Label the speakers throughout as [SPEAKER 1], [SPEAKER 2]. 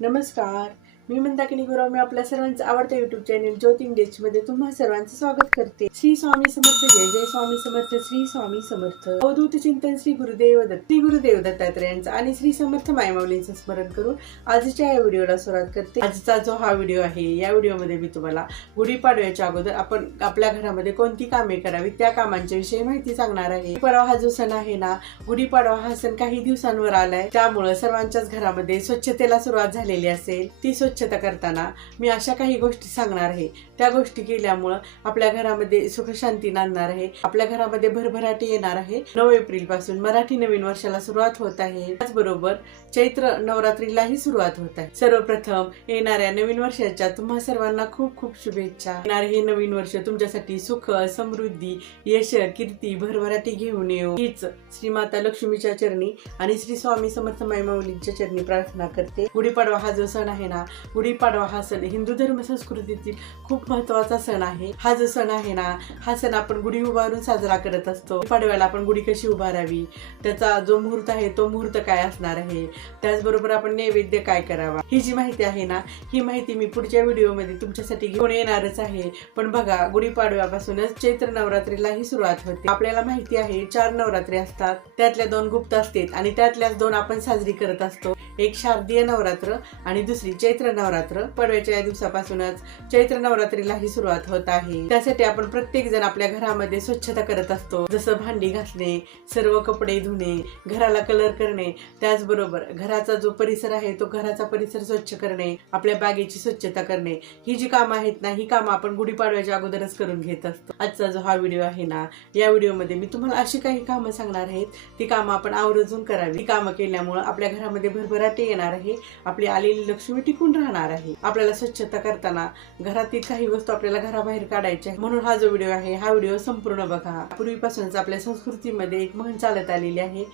[SPEAKER 1] नमस्कार मी मंदाकिनी गुराव मी आपल्या सर्वांचं आवडतं युट्यूब चॅनेल ज्योतिन डेच मध्ये तुम्हा सर्वांचं स्वागत करते. श्री स्वामी समर्थ जय जय स्वामी समर्थ श्री स्वामी समर्थ. अवधूत चिंतन श्री गुरुदेव दत्त श्री गुरुदेव दत्तात्रयांचं आणि श्री समर्थ मायमावलींचं स्मरण करून आजच्या या व्हिडिओला सुरुवात करते. आजचा जो हा व्हिडिओ आहे या व्हिडिओमध्ये मी तुम्हाला गुढीपाडव्याच्या अगोदर आपण आपल्या घरामध्ये कोणती कामे करावी त्या कामांच्या विषयी माहिती सांगणार आहे. गुढीपाडवा हा जो सण आहे ना गुढीपाडवा हा सण काही दिवसांवर आलाय. त्यामुळे सर्वांच्याच घरामध्ये स्वच्छतेला सुरुवात झालेली असेल. ती स्वच्छ स्वच्छता करताना मी अशा काही गोष्टी सांगणार आहे. त्या गोष्टी केल्यामुळं आपल्या घरामध्ये सुखशांती नांदणार आहे. आपल्या घरामध्ये भरभराटी येणार आहे. नऊ एप्रिलपासून मराठी नवीन वर्षाला सुरुवात होत आहे. त्याचबरोबर चैत्र नवरात्रीलाही सुरुवात होत आहे. सर्वप्रथम येणाऱ्या नवीन वर्षाच्या तुम्हा सर्वांना खूप खूप शुभेच्छा. येणारे हे नवीन वर्ष तुमच्यासाठी सुख समृद्धी यश कीर्ती भरभराटी घेऊन येऊ. हीच श्रीमाता लक्ष्मीच्या चरणी आणि श्री स्वामी समर्थ मायमाऊलींच्या चरणी प्रार्थना करते. गुढीपाडवा हा जो सण आहे ना गुढीपाडवा हा सण हिंदू धर्म संस्कृतीतील खूप महत्त्वाचा सण आहे. हा जो सण आहे ना हा सण आपण गुढी उभारून साजरा करत असतो. पाडव्याला आपण गुढी कशी उभारावी? त्याचा जो मुहूर्त आहे तो मुहूर्त काय असणार आहे? त्याचबरोबर आपण नैवेद्य काय करावा? ही जी माहिती आहे ना ही माहिती मी पुढच्या व्हिडिओमध्ये तुमच्यासाठी घेऊन येणारच आहे. पण बघा गुढीपाडव्यापासूनच चैत्र नवरात्रीलाही सुरुवात होते. आपल्याला माहिती आहे चार नवरात्री असतात. त्यातल्या दोन गुप्त असतात आणि त्यातल्याच दोन आपण साजरी करत असतो. एक शारदीय नवरात्र आणि दुसरी चैत्र नवरात्र. पडव्याच्या या दिवसापासूनच चैत्र नवरात्रीला ही सुरुवात होत आहे. त्यासाठी आपण प्रत्येक जण आपल्या घरामध्ये स्वच्छता करत असतो. जसं भांडी घासणे सर्व कपडे धुणे घराला कलर करणे त्याचबरोबर घराचा जो परिसर आहे तो घराचा परिसर स्वच्छ करणे आपल्या बागेची स्वच्छता करणे ही जी कामं आहेत ना ही कामं आपण गुढीपाडव्याच्या अगोदरच करून घेत असतो. आजचा जो हा व्हिडिओ आहे ना या व्हिडिओमध्ये मी तुम्हाला अशी काही कामं सांगणार आहेत. ती कामं आपण आवर्जून करावी. ती कामं केल्यामुळं आपल्या घरामध्ये भरभराटे येणार आहे. आपली आलेली लक्ष्मी टिकून राहणार आहे. आपल्याला स्वच्छता करताना घरातील काही वस्तू आपल्याला घराबाहेर काढायच्या म्हणून हा जो व्हिडिओ आहे हा व्हिडिओ संपूर्ण बघा. पूर्वीपासूनच आपल्या संस्कृतीमध्ये एक म्हण चालत आलेली आहे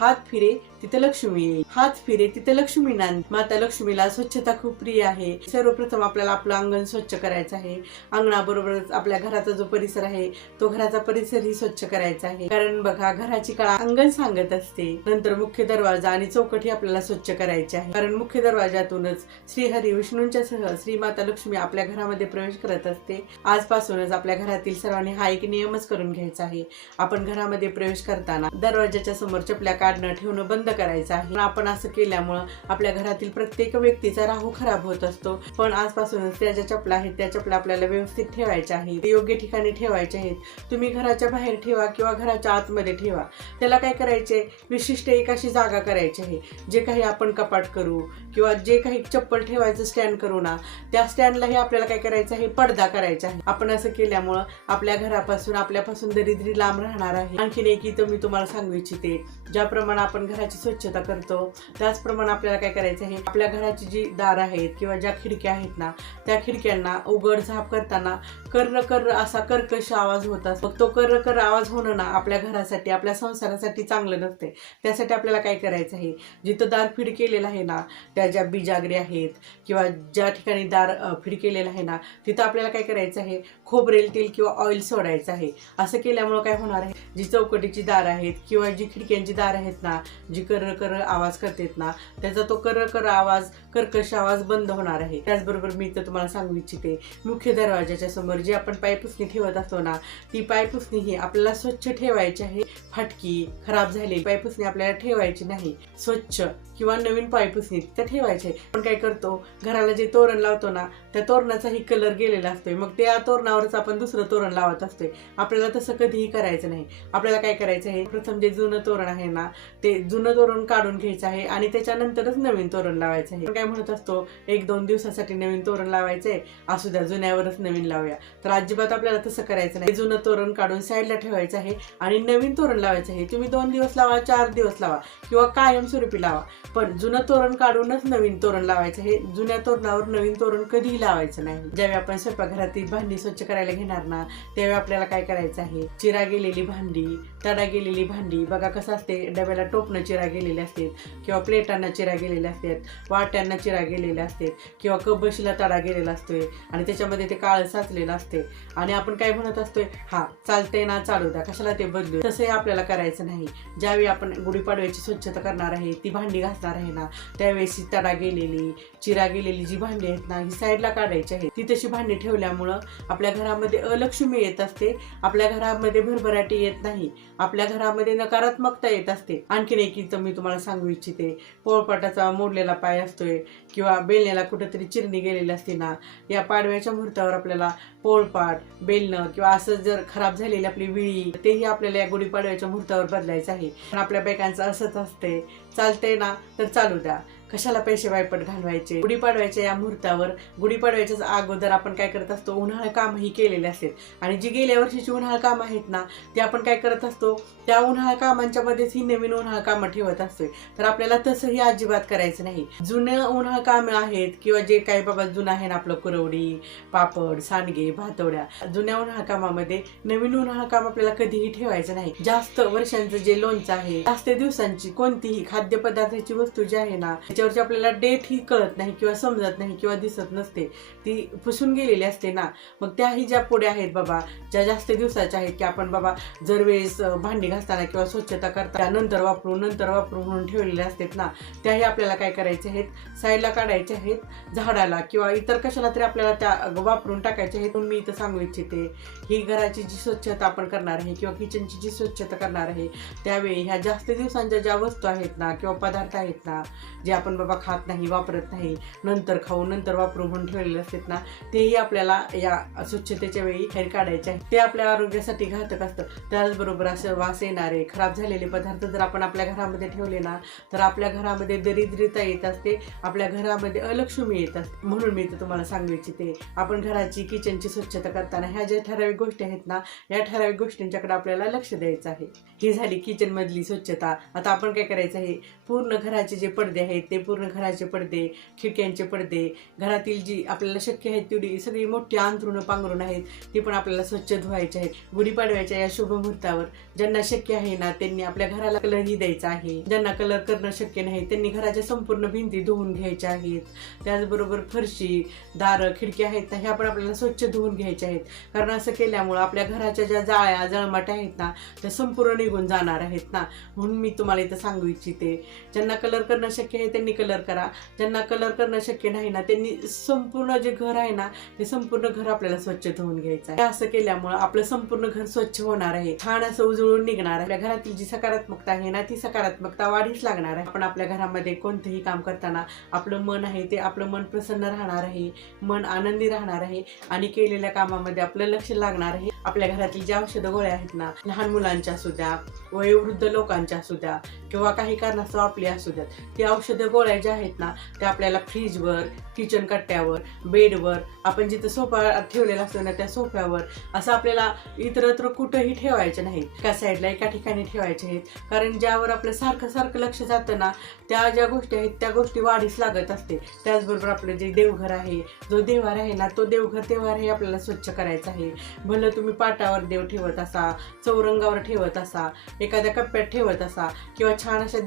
[SPEAKER 1] हात फिरे तिथे लक्ष्मी येईल. हात फिरे तिथं लक्ष्मी नांद. माता लक्ष्मीला स्वच्छता खूप प्रिय आहे. सर्वप्रथम आपल्याला आपलं अंगण स्वच्छ करायचं आहे. अंगणाबरोबरच आपल्या घराचा जो परिसर आहे तो घराचा परिसरही स्वच्छ करायचा आहे. कारण बघा घराची कळा अंगण सांगत असते. नंतर मुख्य दरवाजा आणि चौकटी आपल्याला स्वच्छ करायची आहे. कारण मुख्य दरवाजातूनच श्रीहरी विष्णूंच्या सह श्रीमाता लक्ष्मी आपल्या घरामध्ये प्रवेश करत असते. आजपासूनच आपल्या घरातील सर्वांनी हा एक नियमच करून घ्यायचा आहे. आपण घरामध्ये प्रवेश करताना दरवाजाच्या समोर चपल्या काढणं ठेवणं बंद करायचं आहे. आपण असं केल्यामुळं आपल्या घरातील प्रत्येक व्यक्तीचा राहू खराब होत असतो. पण आजपासूनच त्या ज्या चपला आहेत त्या चपला आपल्याला व्यवस्थित ठेवायच्या आहेत. ते योग्य ठिकाणी ठेवायच्या आहेत. तुम्ही घराच्या बाहेर ठेवा किंवा घराच्या आतमध्ये ठेवा. त्याला काय करायचे? विशिष्ट एक अशी जागा करायची आहे. जे काही आपण कपाट करू किंवा जे काही चप्पल ठेवायचं स्टँड करू ना त्या स्टँडलाही आपल्याला काय करायचं आहे? पडदा करायचा आहे. आपण असं केल्यामुळं आपल्या घरापासून आपल्यापासून दरिद्री लांब राहणार आहे. आणखीन एक इथं मी तुम्हाला सांगू इच्छिते ज्याप्रमाणे आपण घराची स्वच्छता करतो त्याचप्रमाणे आपल्याला काय करायचं आहे? आपल्या घराची जी दार आहेत किंवा ज्या खिडक्या आहेत ना त्या खिडक्यांना उघड झाप करताना कर्र कर्र असा कर्कश आवाज होता मग तो कर्र कर्र आवाज होणं ना आपल्या घरासाठी आपल्या संसारासाठी चांगलं नसते. त्यासाठी आपल्याला काय करायचं आहे? जिथं दार फीड केलेलं आहे ना त्या ज्या बिजागरी आहेत किंवा ज्या ठिकाणी दार फिड केलेलं आहे ना तिथं आपल्याला काय करायचं आहे? खोबरेल तेल किंवा ऑइल सोडायचं आहे. असं केल्यामुळं काय होणार आहे? जी चौकटीची दार आहेत किंवा जी खिडक्यांची दार आहेत ना जी कर्र कर आवाज करतात ना त्याचा तो कर्र कर आवाज कर्कश आवाज बंद होणार आहे. त्याचबरोबर मी तर तुम्हाला सांगू इच्छिते मुख्य दरवाजाच्या समोर जी आपण पायपुसणी ठेवत असतो ना ती पायपुसणी ही आपल्याला स्वच्छ ठेवायची आहे. फाटकी खराब झालेली पायपुसणी आपल्याला ठेवायची नाही. स्वच्छ किंवा नवीन पायपुसणी तिथं आहे. आपण काय करतो? घराला जे तोरण लावतो ना त्या तोरणाचाही कलर गेलेला असतोय. मग त्या तोरणावरच आपण दुसरं तोरण लावत असतोय. आपल्याला तसं कधीही करायचं नाही. आपल्याला काय करायचं आहे? प्रथम जे जुनं तोरण आहे ना ते जुनं तोरण काढून घ्यायचं आहे आणि त्याच्यानंतरच नवीन तोरण लावायचं आहे. काय म्हणत असतो? एक दोन दिवसासाठी नवीन तोरण लावायचंय असू द्या जुन्यावरच नवीन लावूया. तर अजिबात आपल्याला तसं करायचं नाही. जुनं तोरण काढून साईडला ठेवायचं आहे आणि नवीन तोरण लावायचं आहे. तुम्ही दोन दिवस लावा चार दिवस लावा किंवा कायमस्वरूपी लावा. पण जुनं तोरण काढूनच नवीन तोरण लावायचं हे जुन्या तोरणावर नवीन तोरण कधीही लावायचं नाही. ज्यावेळी आपण स्वयंपाकघरातील भांडी स्वच्छ करायला घेणार ना त्यावेळी आपल्याला काय करायचं आहे? चिरा गेलेली भांडी तडा गेलेली भांडी. बघा कसं असते डब्याला टोपणं चिरा गेलेले असतात किंवा प्लेटांना चिरा गेलेल्या असतात वाट्यांना चिरा गेलेल्या असतात किंवा कबशीला तडा गेलेला असतोय आणि त्याच्यामध्ये ते काळ साचलेलं असते आणि आपण काय म्हणत असतोय? हा चालतंय ना चालू द्या. कशाला ते बदलू तसंही आपल्याला करायचं नाही. ज्यावेळी आपण गुढीपाडव्याची स्वच्छता करणार आहे ती भांडी घासणार आहे ना त्यावेळेस तडा गेलेली चिरा गेलेली जी भांडी आहेत ना ही साईडला काढायची आहेत. ती तशी भांडी ठेवल्यामुळं आपल्या घरामध्ये अलक्ष्मी येत असते. आपल्या घरामध्ये भरभराटी येत नाही. आपल्या घरामध्ये नकारात्मकता येत असते. आणखीन एक इथं मी तुम्हाला सांगू इच्छिते. पोळपाटाचा मोडलेला पाय असतोय किंवा बेलण्याला कुठेतरी चिरणी गेलेली असते ना या पाडव्याच्या मुहूर्तावर आपल्याला पोळपाट बेलणं किंवा असं जर खराब झालेली आपली विळी तेही आपल्याला या गुढीपाडव्याच्या मुहूर्तावर बदलायचं आहे. पण आपल्या बायकांचं असंच असते चालतंय ना तर चालू द्या. कशाला पैसे वायपट घालवायचे? गुढीपाडव्याच्या या मुहूर्तावर गुढीपाडव्याच्याच अगोदर आपण काय करत असतो? उन्हाळा कामही केलेले असतात आणि जी गेल्या वर्षीची उन्हाळा काम आहेत ना ते आपण काय करत असतो? त्या उन्हाळा कामांच्या मध्येच ही नवीन उन्हाळा कामं ठेवत असतोय. तर आपल्याला तसंही अजिबात करायचं नाही. जुनं उन्हाळा कामं आहेत किंवा जे काही बाबा जुनं आहे ना आपलं कुरवडी पापड सांडगे भातवड्या जुन्या उन्हाळा कामामध्ये नवीन उन्हाळा काम आपल्याला कधीही ठेवायचं नाही. जास्त वर्षांचं जे लोणचं आहे जास्त दिवसांची कोणतीही खाद्यपदार्थाची वस्तू जी आहे ना तिच्यावरची आपल्याला डेट ही कळत नाही किंवा समजत नाही किंवा दिसत नसते ती पुसून गेलेली असते ना. मग त्याही ज्या पुढे आहेत बाबा ज्या जास्त दिवसाच्या आहेत की आपण बाबा जर वेळेस भांडी घासताना किंवा स्वच्छता करताना नंतर वापरू नंतर वापरू म्हणून ठेवलेल्या असतात ना त्याही आपल्याला काय करायचे आहेत? साईडला काढायचे आहेत झाडाला किंवा इतर कशाला तरी आपल्याला त्या वापरून टाकायचे आहेत. म्हणून मी इथं सांगू इच्छिते ही घराची जी स्वच्छता आपण करणार आहे किंवा किचनची जी स्वच्छता करणार आहे त्यावेळी ह्या जास्त दिवसांच्या ज्या वस्तू आहेत ना किंवा पदार्थ आहेत ना जे आपण बाबा खात नाही वापरत नाही नंतर खाऊ नंतर वापरू म्हणून ठेवलेले असतात ना तेही आपल्याला या स्वच्छतेच्या वेळी बाहेर काढायचे आहे. ते आपल्या आरोग्यासाठी घातक असतं. त्याचबरोबर असं वास येणारे खराब झालेले पदार्थ जर आपण आपल्या घरामध्ये ठेवले ना तर आपल्या घरामध्ये दरिद्रता येत असते आपल्या घरामध्ये अलक्ष्मी येत असते म्हणून मी तर तुम्हाला सांगू इच्छिते आपण घराची किचनची स्वच्छता करताना ह्या ज्या ठराविक गोष्टी आहेत ना या ठराविक गोष्टींच्याकडे आपल्याला लक्ष द्यायचं आहे. ही झाली किचन मधली स्वच्छता. आता आपण काय करायचं आहे? पूर्ण घराचे जे पडदे आहेत ते पूर्ण घराचे पडदे खिडक्यांचे पडदे घरातील जी आपल्याला शक्य आहेत तेवढी सगळी मोठी अंथरुणं पांघरुण आहेत ती पण आपल्याला स्वच्छ धुवायची आहेत. गुढीपाडव्याच्या या शुभमुहूर्तावर ज्यांना शक्य आहे ना त्यांनी आपल्या घराला कलरही द्यायचा आहे. ज्यांना कलर करणं शक्य नाही त्यांनी घराच्या संपूर्ण भिंती धुवून घ्यायच्या आहेत. त्याचबरोबर फरशी दारं खिडक्या आहेत ना ह्या पण आपल्याला स्वच्छ धुवून घ्यायच्या आहेत. कारण असं केल्यामुळं आपल्या घराच्या ज्या जाळ्या जळमाट्या आहेत ना त्या संपूर्ण निघून जाणार आहेत ना. म्हणून मी तुम्हाला इथं सांगू इच्छिते ज्यांना कलर करणं शक्य आहे त्यांनी कलर करा. ज्यांना कलर करणं शक्य नाही ना त्यांनी संपूर्ण जे घर आहे ना ते संपूर्ण घर आपल्याला स्वच्छ धुवून घ्यायचं आहे. असं केल्यामुळं आपलं संपूर्ण घर स्वच्छ होणार आहे. छान असं उजळून निघणार आहे. आपल्या घरातील जी सकारात्मकता आहे ना ती सकारात्मकता वाढीच लागणार आहे. आपण आपल्या घरामध्ये कोणतेही काम करताना आपलं मन आहे ते आपलं मन प्रसन्न राहणार आहे. मन आनंदी राहणार आहे. आणि केलेल्या कामामध्ये आपलं लक्ष लागणार आहे. आपल्या घरातील ज्या औषध गोळ्या आहेत ना लहान मुलांच्या असू द्या वयोवृद्ध लोकांच्या असू द्या किंवा काही कारणास्तव आपली असू द्यात. ती औषधं गोळ्या ज्या आहेत ना त्या आपल्याला फ्रीजवर किचन कट्ट्यावर बेडवर आपण जिथं सोफा ठेवलेला असतो ना त्या सोफ्यावर असं आपल्याला इतरत्र कुठंही ठेवायचे नाही. एका साईडला एका ठिकाणी ठेवायचे आहेत. कारण ज्यावर आपलं सारखं सारखं लक्ष जातं ना त्या ज्या गोष्टी आहेत त्या गोष्टी वाढीस लागत असते. त्याचबरोबर आपलं जे देवघर आहे जो देवार आहे ना तो देवघर देवारही आपल्याला स्वच्छ करायचा आहे. भलं तुम्ही पाटावर देव ठेवत असा चौरंगावर ठेवत असा एखाद्या कप्प्यात ठेवत असा किंवा छान अशा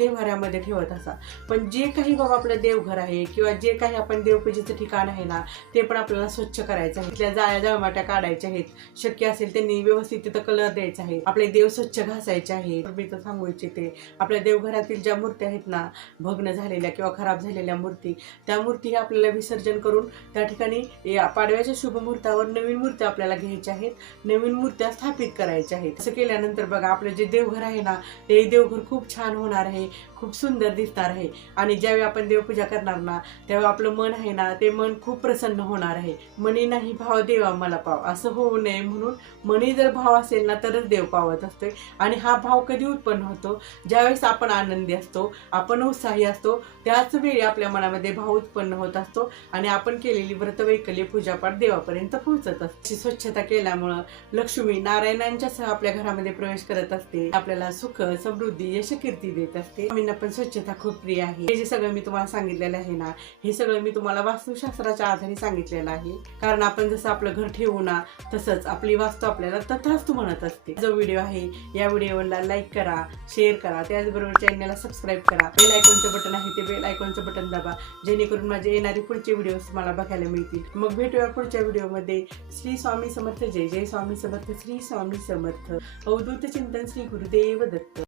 [SPEAKER 1] देवाऱ्यामध्ये ठेवत असा पण जे काही बाबा आपलं देवघर आहे किंवा जे काही आपण देवपूजेचं ठिकाण आहे ना ते पण आपल्याला स्वच्छ करायचं आहे. तिथल्या जाळ्या जळमाट्या काढायच्या आहेत. शक्य असेल त्यांनी व्यवस्थित तिथं कलर द्यायचा आहे. आपले देव स्वच्छ घासायचे आहे मी तर सांगू इच्छिते आपल्या देवघरातील ज्या मूर्ती आहेत ना भग्न झालेल्या किंवा खराब झालेल्या मूर्ती त्या मूर्ती आपल्याला विसर्जन करून त्या ठिकाणी या पाडव्याच्या शुभ मुहूर्तावर नवीन मूर्त्या आपल्याला घ्यायच्या आहेत. नवीन मूर्त्या स्थापित करायच्या आहेत. असं केल्यानंतर बघा आपलं जे देवघर आहे ना ते देवघर खूप छान होणार आहे. खूप सुंदर दिसणार आहे. आणि ज्यावेळी आपण देवपूजा करणार ना त्यावेळी आपलं मन आहे ना ते मन खूप प्रसन्न होणार आहे. मनी नाही भाव देवा मला पाव. असं होऊ नये म्हणून मनी जर भाव असेल ना तरच देव पावत असतोय. आणि हा भाव कधी उत्पन्न होतो? ज्यावेळेस आपण आनंदी असतो आपण उत्साही असतो त्याच वेळी आपल्या मनामध्ये भाव उत्पन्न होत असतो. आणि आपण केलेली व्रतवैकल्य पूजापाठ देवापर्यंत पोहोचत असते. स्वच्छता केल्यामुळं लक्ष्मी नारायणांच्या सह आपल्या घरामध्ये प्रवेश करत असते. आपल्याला सुख समृद्धी यशकीर्ती देत असते. पण स्वच्छता खूप प्रिय आहे. हे जे सगळं मी तुम्हाला सांगितलेलं आहे ना हे सगळं मी तुम्हाला वास्तुशास्त्राच्या आधारे सांगितलेलं आहे. कारण आपण जसं आपलं घर ठेवू ना तसंच आपली वास्तू आपल्याला तथास्तू म्हणत असते. जो व्हिडिओ आहे या व्हिडिओला लाईक करा शेअर करा त्याचबरोबर चॅनलला सबस्क्राईब करा. बेल आयकॉनचं बटन आहे ते बेल आयकॉनचं बटन दाबा. जेणेकरून माझे येणारे पुढचे व्हिडिओ तुम्हाला बघायला मिळतील. मग भेटूया पुढच्या व्हिडिओमध्ये श्री स्वामी समर्थ जय. जय स्वामी समर्थ. श्री स्वामी समर्थ. अवधूत चिंतन श्री गुरुदेव दत्त.